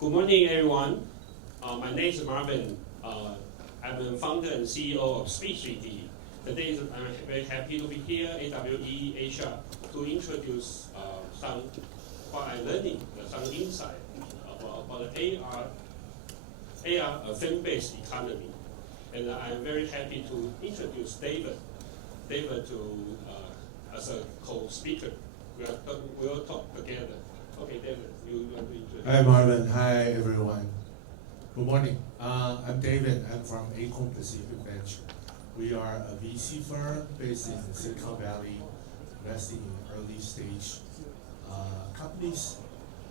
Good morning, everyone. My name is Marvin. I'm the founder and CEO of Speech 3D. Today, I'm very happy to be here at AWE Asia to introduce what I'm learning, some insight about the AR film-based economy. And I'm very happy to introduce David as a co-speaker. We'll talk together. Okay, David, you want to introduce? Hi, Marvin. Hi, everyone. Good morning. I'm David. I'm from Acorn Pacific Venture. We are a VC firm based in Silicon Valley, investing in early stage companies.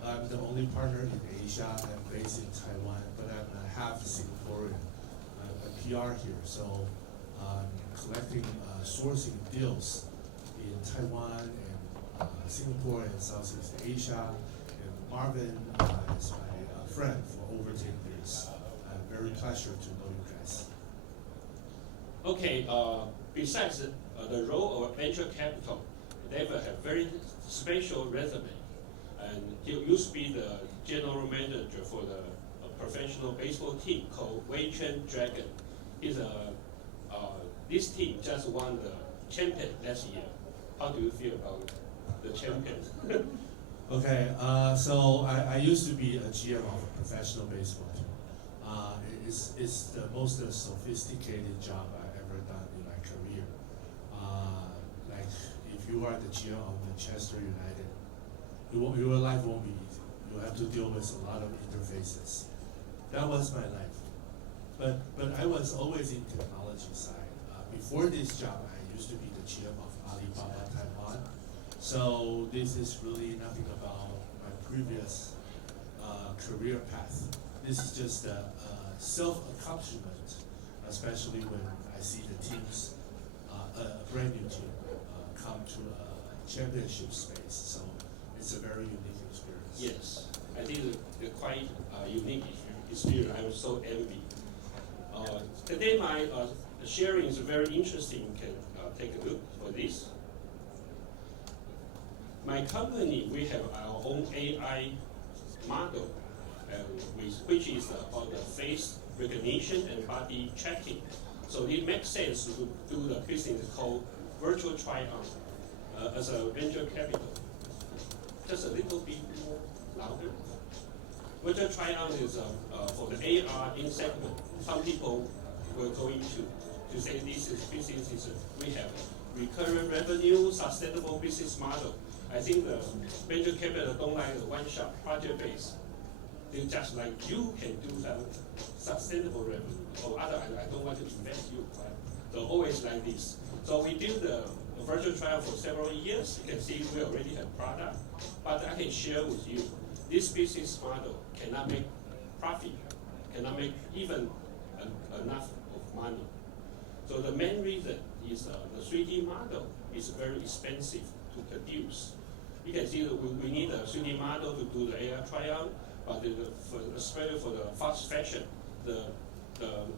I'm the only partner in Asia. I'm based in Taiwan, but I'm half Singaporean. I'm a PR here, so I'm collecting sourcing deals in Taiwan and Singapore and Southeast Asia. And Marvin is my friend for over 10 years. Very pleasure to know you guys. Okay, besides the role of venture capital, David has a very special resume. And he used to be the general manager for the professional baseball team called Wei Dragon. This team just won the champion last year. How do you feel about the champion? Okay, so I used to be a GM of a professional baseball team. It's the most sophisticated job I've ever done in my career. Like if you are the GM of Manchester United, your life won't be easy. You have to deal with a lot of interfaces. That was my life. But I was always in technology side. Before this job, I used to be the GM of Alibaba Taiwan. So this is really nothing about my previous career path. This is just a self-accomplishment, especially when I see the teams, a brand new team, come to a championship space. So it's a very unique experience. Yes, I think it's quite unique experience. I'm so envy. Today my sharing is very interesting. You can take a look for this. My company, we have our own AI model, which is about the face recognition and body tracking. So it makes sense to do the business called virtual try-on as a venture capital. Just a little bit more louder. Virtual try-on is for the AR in segment. Some people will go into to say this is business. We have recurrent revenue, sustainable business model. I think the venture capital don't like the one-shot project base. They just like you can do that sustainable revenue. Or other, I don't want to invest you. Right? So always like this. So we do the virtual trial for several years. You can see we already have product. But I can share with you, this business model cannot make profit, cannot make even enough of money. So the main reason is the 3D model is very expensive to produce. You can see that we need a 3D model to do the AR trial, but especially for the fast fashion, the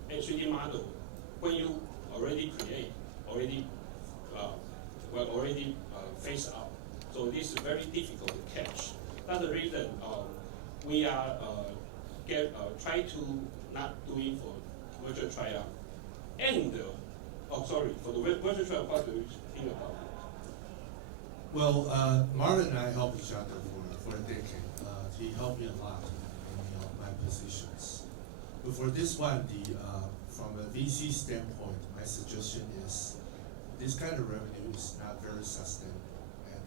3D model, when you already create, already phase out. So this is very difficult to catch. That's the reason we are try to not doing for virtual trial. And for the virtual trial, what do you think about it? Well, Marvin and I helped each other for a decade. He helped me a lot in my positions. But for this one, from a VC standpoint, my suggestion is this kind of revenue is not very sustainable. And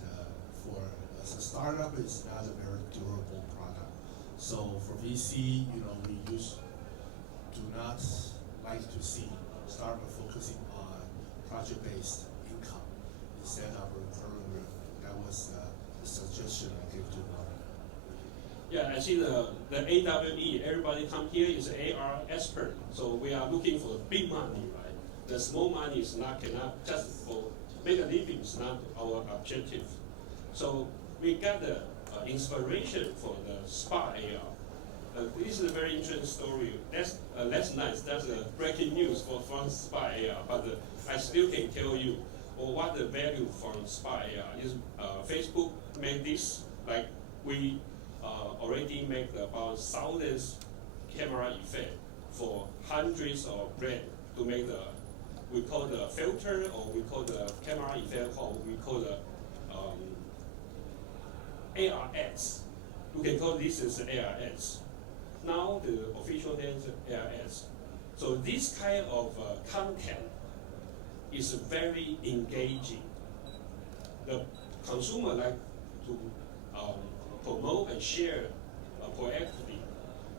as a startup, it's not a very durable product. So for VC, we do not like to see startup focusing on project-based income instead of recurring revenue. That was the suggestion I gave to Marvin. Yeah, I see the AWE, everybody come here is an AR expert. So we are looking for big money, right? The small money is cannot just for make a living is not our objective. So we got the inspiration for the Spa AR. This is a very interesting story. That's nice. That's breaking news from Spa AR. But I still can tell you what the value from Spa AR is. Facebook made this like we already make about thousands camera effect for hundreds of brands to make the, we call the filter, or we call the camera effect, or we call the ARS. You can call this as ARS. Now the official name is ARS. So this kind of content is very engaging. The consumer like to promote and share proactively.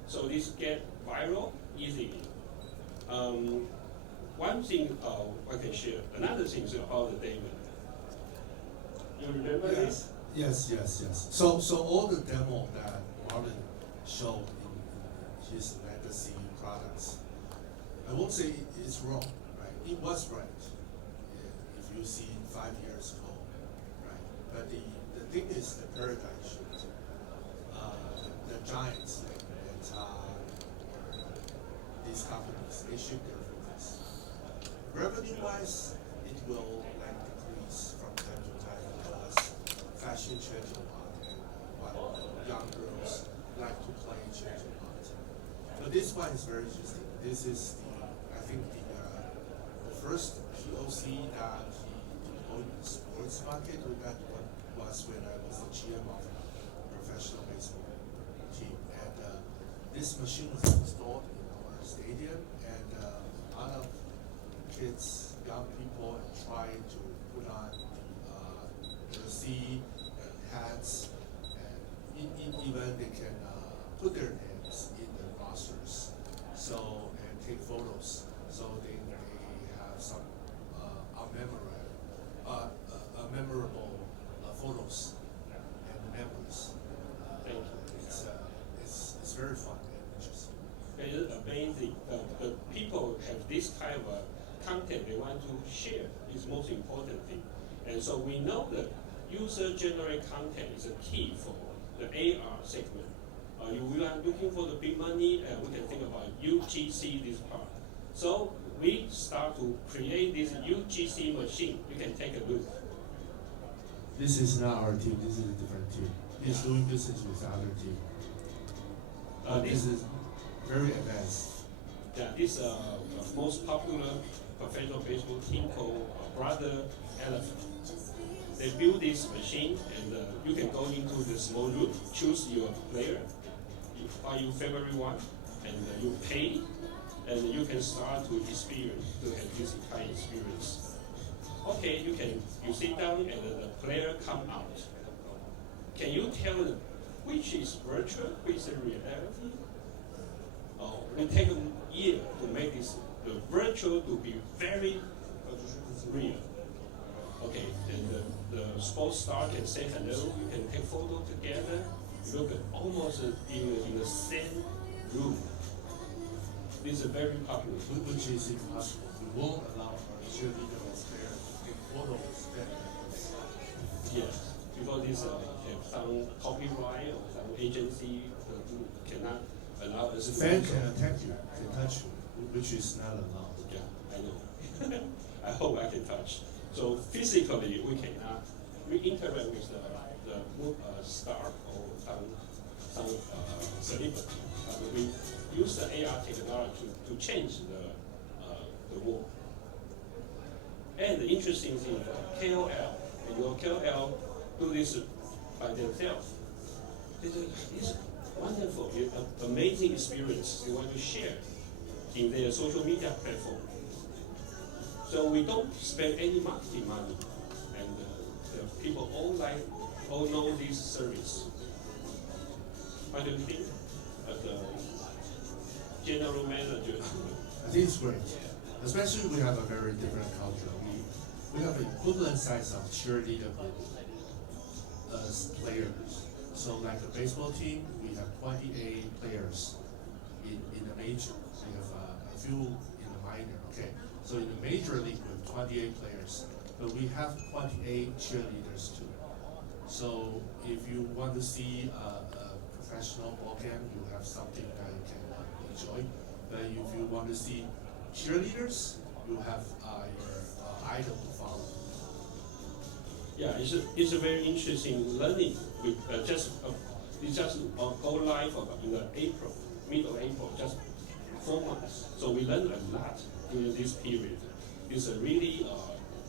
So this get viral easily. One thing I can share. Another thing is about the David. You remember this? Yes. So all the demo that Marvin showed in his legacy products, I won't say it's wrong, right? It was right. If you see 5 years ago, right? But the thing is, the paradigm shift. The giants like Meta, these companies, they shift their focus. Revenue-wise, it will like decrease from time to time because fashion changes a lot, and what young girls like to play change a lot. But this one is very interesting. This is I think the first POC that he deployed in the sports market. That was when I was the GM of professional baseball team, and this machine was installed in our stadium, and a lot of kids, young people, try to put on the jersey and hats, and even they can put their names in the rosters, so and take photos, so they have some memorable photos and memories. Thank you. It's very fun and interesting. It is amazing. The people have this kind of content they want to share is most important thing. And so we know that user-generated content is a key for the AR segment. We are looking for the big money, and we can think about UGC this part. So we start to create this UGC machine. You can take a look. This is not our team. This is a different team. He's doing business with other team. This is very advanced. Yeah, this most popular professional baseball team called Brother Elephant. They build this machine, and you can go into the small room, choose your player, you buy your favorite one, and you pay, and you can start to experience, to have this kind of experience. Okay, you sit down, and the player come out. Can you tell them which is virtual, which is reality? It takes a year to make this the virtual to be very real. Okay, and the sports star can say hello. You can take photo together. You look at almost in the same room. This is very popular. Which is impossible. We won't allow our cheerleaders there to take photos there. Yes, because this have some copyright or some agency cannot allow us. The fan can attack you, can touch you, which is not allowed. Yeah, I know. I hope I can touch. So physically, we cannot. We interact with the star or some celebrity, but we use the AR technology to change the world. And the interesting thing, KOL, and your KOL do this by themselves. It's wonderful, amazing experience they want to share in their social media platform. So we don't spend any marketing money, and the people all know this service. What do you think, as a general manager? I think it's great, especially we have a very different culture. We have an equivalent size of cheerleader as players. So like the baseball team, we have 28 players in the major. We have a few in the minor. Okay, so in the major league we have 28 players, but we have 28 cheerleaders too. So if you want to see a professional ball game, you have something that you can enjoy. But if you want to see cheerleaders, you have your idol to follow. Yeah, it's a very interesting learning. With It just go live in the April, middle April, just 4 months. So we learned a lot during this period. It's a really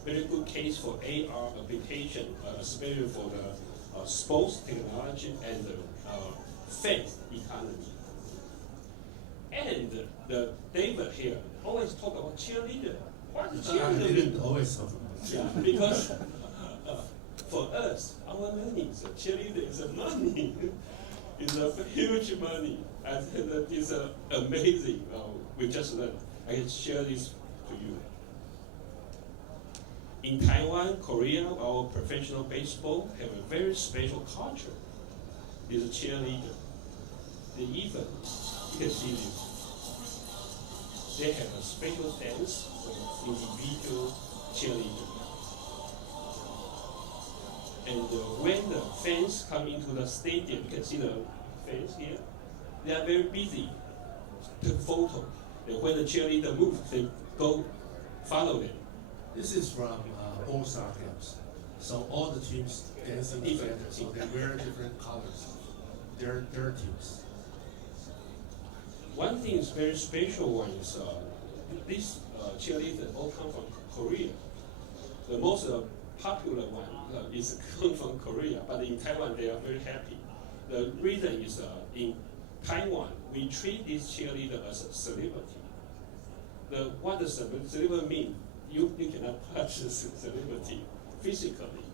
very good case for AR application, especially for the sports technology and the faith economy. And the David here always talk about cheerleader. What is cheerleader? I didn't always talk about Yeah, because for us, our learning, the cheerleader is a money. It's a huge money. I think that is amazing. We just learned. I can share this to you. In Taiwan, Korea, our professional baseball have a very special culture. It's a cheerleader. They even, you can see this. They have a special dance for individual cheerleader. And when the fans come into the stadium, you can see the fans here. They are very busy. Take photo. And when the cheerleader moves, they go follow them. This is from All-Star games. So all the teams dancing together. So they wear different colors. Their teams. One thing is very special one is these cheerleaders all come from Korea. The most popular one is come from Korea, but in Taiwan they are very happy. The reason is in Taiwan we treat this cheerleader as a celebrity. What does celebrity mean? You cannot touch the celebrity physically,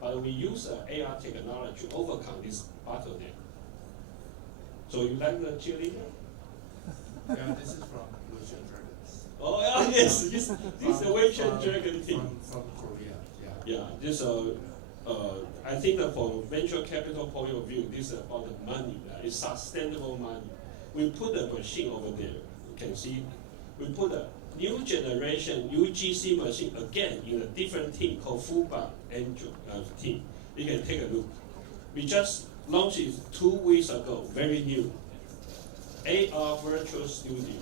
but we use AR technology to overcome this bottleneck. So you like the cheerleader? Yeah, this is from Revolution Dragons. Oh yeah, yes, this is the Wei-Chen Dragon team. From Korea, yeah. Yeah, this I think that from venture capital point of view, this is about the money. It's sustainable money. We put a machine over there. You can see, we put a new generation UGC machine again in a different team called Fubon Angel team. You can take a look. We just launched it 2 weeks ago, very new. AR Virtual Studio.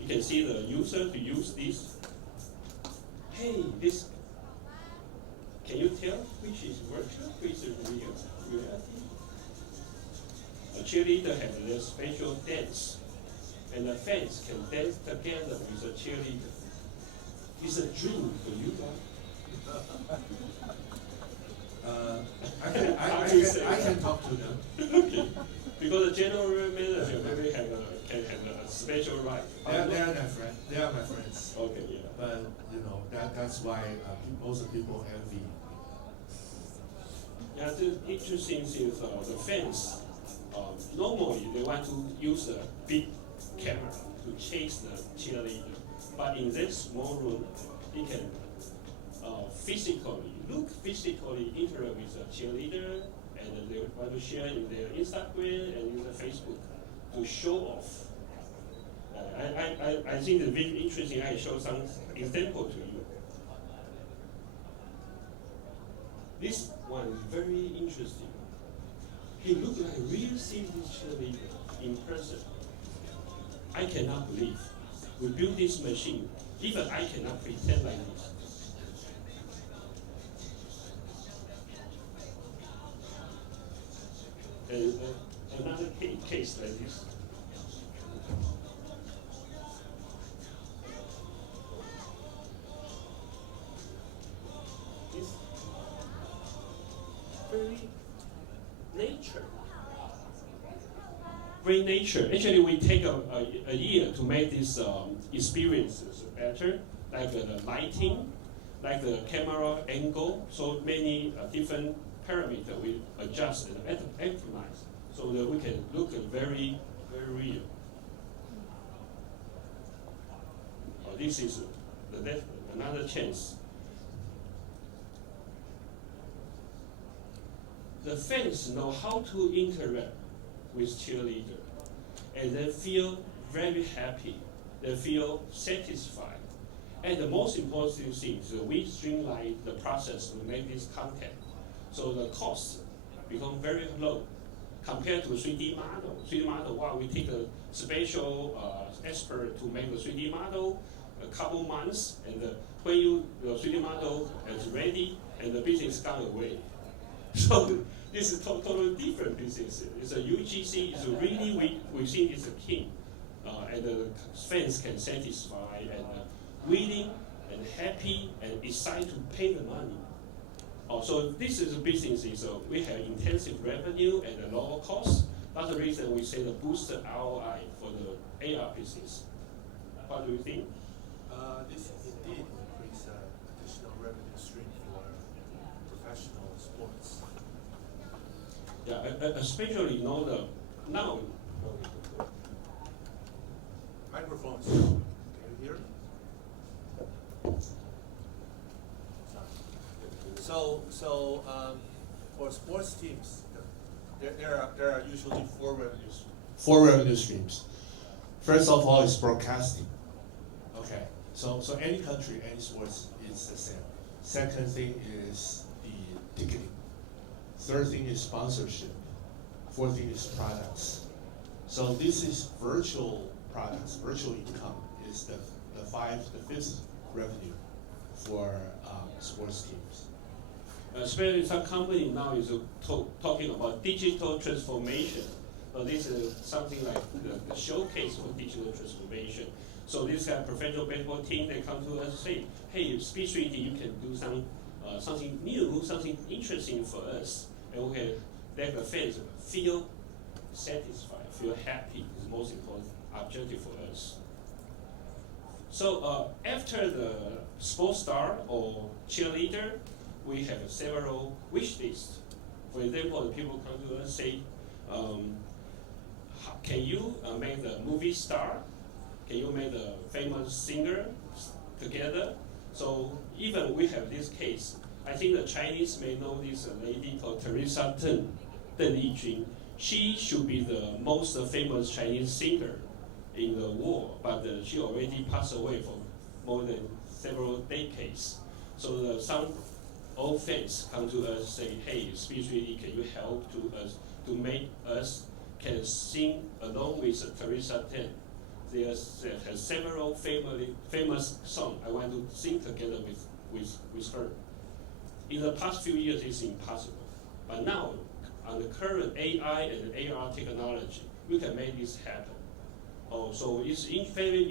You can see the user to use this. Hey, this, can you tell which is virtual, which is real, reality? A cheerleader has their special dance, and the fans can dance together with a cheerleader. It's a dream for you guys. I can talk to them. Okay. Because the general manager maybe can have a special right. They are my friend. They are my friends. Okay, yeah. But that's why most of people envy. Yeah, the interesting thing is the fans. Normally they want to use a big camera to chase the cheerleader, but in this small room, he can physically interact with the cheerleader, and they want to share in their Instagram and in the Facebook to show off. I think it's very interesting. I show some example to you. This one is very interesting. He looked like a real serious cheerleader in person. I cannot believe we built this machine. Even I cannot pretend like this. Another case like this. It's very nature. Actually, we take a year to make these experiences better, like the lighting, like the camera angle, so many different parameters we adjust and optimize so that we can look very, very real. This is another chance. The fans know how to interact with cheerleader, and they feel very happy. They feel satisfied. And the most important thing is that we streamline the process to make this content. So the costs become very low compared to 3D model. 3D model, wow, we take a special expert to make the 3D model, a couple months, and when the 3D model is ready, and the business gone away. So this is totally different business. It's a UGC. It's really we think it's a king, and the fans can satisfy and willing and happy and excited to pay the money. So this is a business. We have intensive revenue and a lower cost. That's the reason we say the boosted ROI for the AR business. What do you think? This indeed increase additional revenue stream for professional sports. Yeah, especially now. Microphones. Can you hear? So for sports teams, there are usually four revenue streams. First of all is broadcasting. Okay, so any country, any sports is the same. Second thing is the ticketing. Third thing is sponsorship. Fourth thing is products. So this is virtual products, virtual income is the fifth revenue for sports teams. Especially some company now is talking about digital transformation. This is something like the showcase for digital transformation. So this kind of professional baseball team, they come to us and say, hey, Speed 3D, you can do something new, something interesting for us. And we can let the fans feel satisfied, feel happy is the most important objective for us. So after the sports star or cheerleader, we have several wish lists. For example, the people come to us and say, can you make the movie star? Can you make the famous singer together? So even we have this case, I think the Chinese may know this lady called Teresa Deng Lijun. She should be the most famous Chinese singer in the world, but she already passed away for more than several decades. So some old fans come to us say, hey, Speed 3D, can you help to us to make us can sing along with Teresa Deng? There's several famous songs I want to sing together with her. In the past few years, it's impossible. But now, on the current AI and AR technology, we can make this happen. So it's very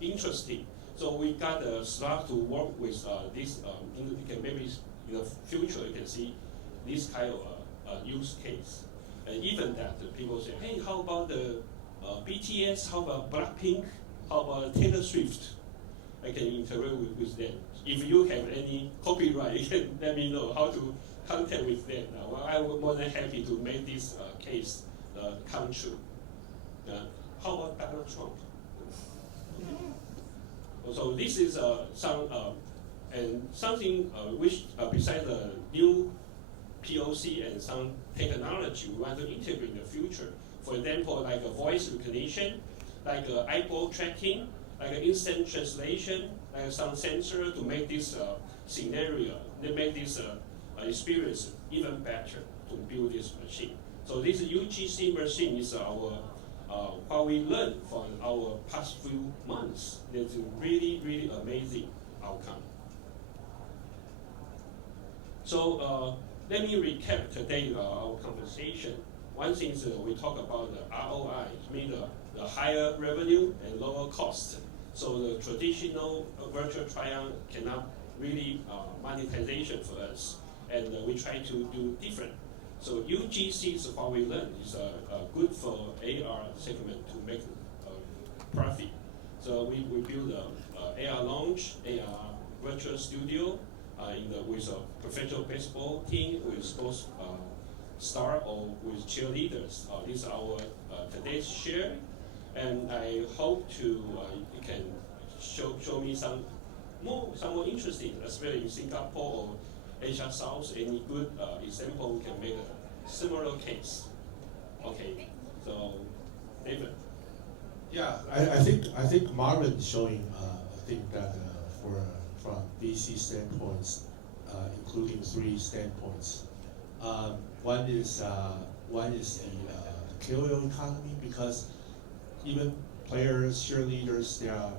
interesting. So we got a slot to work with this. You can maybe in the future you can see this kind of use case. And even that, the people say, hey, how about the BTS? How about Blackpink? How about Taylor Swift? I can interact with them. If you have any copyright, you can let me know how to contact with them. I'm more than happy to make this case come true. How about Donald Trump? So this is something which besides the new POC and some technology we want to integrate in the future. For example, like a voice recognition, like eyeball tracking, like instant translation, like some sensor to make this scenario, to make this experience even better to build this machine. So this UGC machine is our what we learned from our past few months. That's a really amazing outcome. So let me recap today our conversation. One thing is we talk about the ROI, meaning the higher revenue and lower cost. So the traditional virtual try-on cannot really monetization for us, and we try to do different. So UGC is what we learned is good for AR segment to make profit. So we build a AR lounge, AR virtual studio with a professional baseball team, with sports star or with cheerleaders. This is our today's share, and I hope to you can show me some more interesting, especially in Singapore or Asia South, any good example we can make a similar case. Okay, so David. Yeah, I think Marvin is showing I think that from VC standpoints, including 3 standpoints. One is the KOL economy, because even players, cheerleaders, they are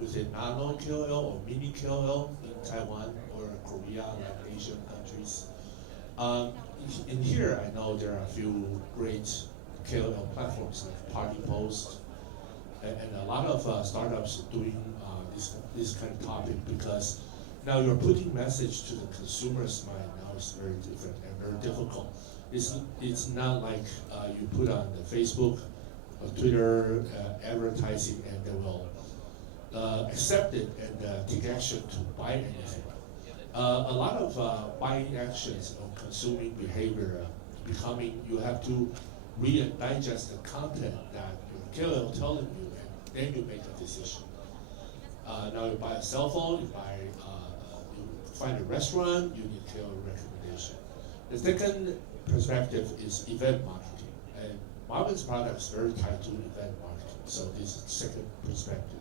within nano KOL or mini KOL in Taiwan or Korea, like Asian countries. In here, I know there are a few great KOL platforms like Party Post, and a lot of startups doing this kind of topic, because now you're putting message to the consumer's mind. Now it's very different and very difficult. It's not like you put on the Facebook or Twitter advertising and they will accept it and take action to buy anything. A lot of buying actions or consuming behavior becoming, you have to read and digest the content that your KOL telling you, and then you make a decision. Now you buy a cell phone, you find a restaurant, you need KOL recommendation. The second perspective is event marketing, and Marvin's product is very tied to event marketing, so this is the second perspective.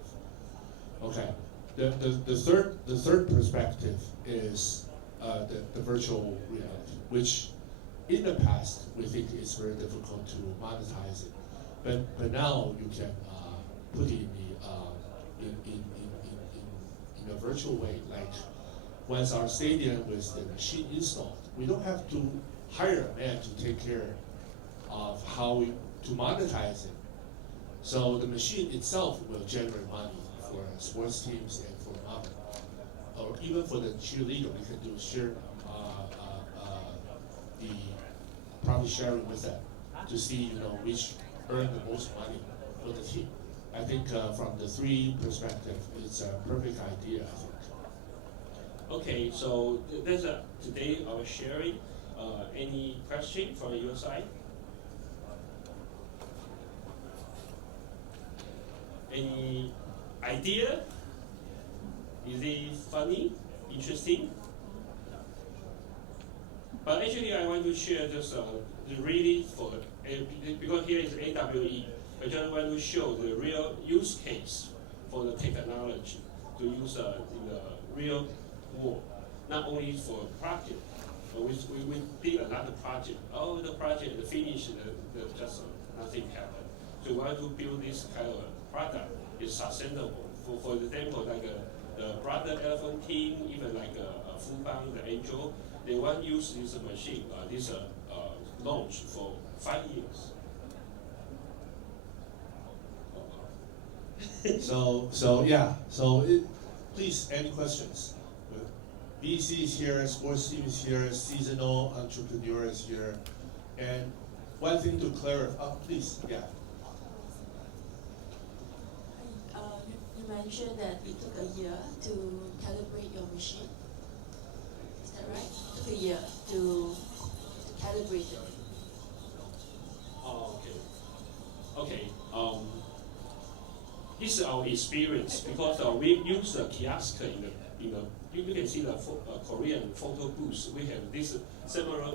Okay, the third perspective is the virtual reality, which in the past we think is very difficult to monetize it, but now you can put it in a virtual way. Like once our stadium with the machine installed, we don't have to hire a man to take care of how to monetize it. So the machine itself will generate money for sports teams and for Marvin, or even for the cheerleader. We can do share the profit sharing with them to see which earn the most money for the team. I think from the three perspective, it's a perfect idea. I think. Okay, so that's today our sharing. Any question from your side? Any idea? Is it funny, interesting? But actually, I want to share just really because here is AWE. I just want to show the real use case for the technology to use in the real world, not only for project. We did another project. Oh, the project finished, just nothing happened. So we want to build this kind of product is sustainable. For example, like the brother elephant team, even like Fubang, the Angel, they want to use this machine, this launch for 5 years. Please, any questions? VC is here, sports team is here, seasonal entrepreneur is here, and one thing to clarify. Please, yeah. You mentioned that it took a year to calibrate your machine. Is that right? It took a year to calibrate it. Oh, okay. This is our experience because we use the kiosk in the you can see the Korean photo booth. We have this similar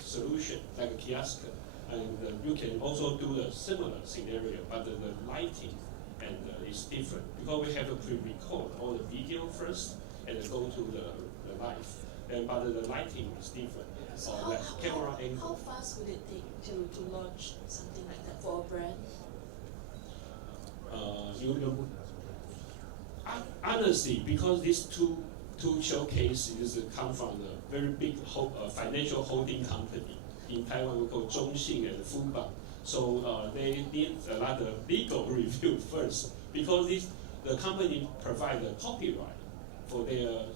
solution like a kiosk, and you can also do the similar scenario, but the lighting and is different because we have to pre-record all the video first and go to the live, but the lighting is different. So camera angle. How fast would it take to launch something like that for a brand? Honestly, because these two showcases come from a very big financial holding company in Taiwan, we call Zhongxin and Fubang. So they need a lot of legal review first because the company provide the copyright for their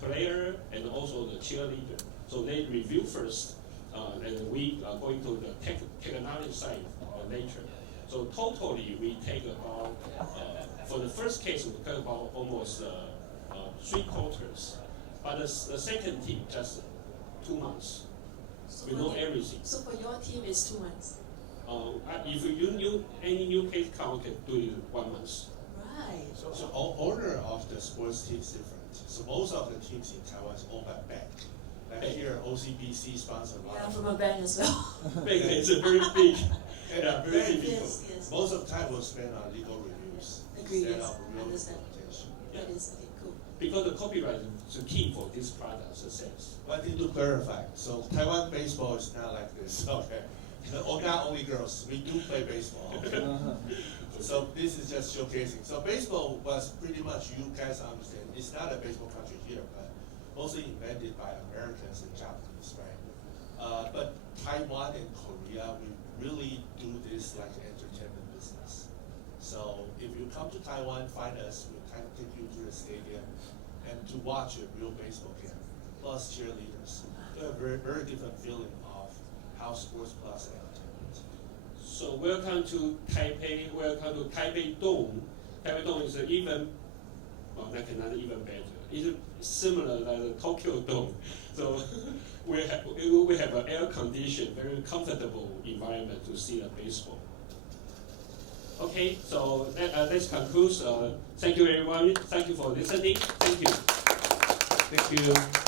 player and also the cheerleader. So they review first, and we are going to the technology side later. So totally, we take about, for the first case, we take about almost 3 quarters. But the second team, just 2 months. So we know everything. So for your team, it's 2 months? If you any new case count, can do it 1 month. Right. So owner of the sports team is different. So most of the teams in Taiwan is owned by bank. Like here, OCBC sponsors a lot. Yeah, from a bank as well. Bank is a very big. Yeah, very big. Yes. Most of the time we'll spend on legal reviews instead of real implementation. That is okay, cool. Because the copyright is the key for this product success. One thing to clarify, so Taiwan baseball is not like this, okay? Not only girls, we do play baseball, okay? So this is just showcasing. So baseball was pretty much, you guys understand, it's not a baseball country here, but mostly invented by Americans and Japanese, right? But Taiwan and Korea, we really do this like entertainment business. So if you come to Taiwan, find us, we'll kind of take you to the stadium and to watch a real baseball game, plus cheerleaders. A very, very different feeling of how sports plus entertainment. So welcome to Taipei, welcome to Taipei Dome. Taipei Dome is even, well, that cannot even better. It's similar like the Tokyo Dome. So we have an air-conditioned, very comfortable environment to see the baseball. Okay, so this concludes. Thank you everyone. Thank you for listening. Thank you. Thank you.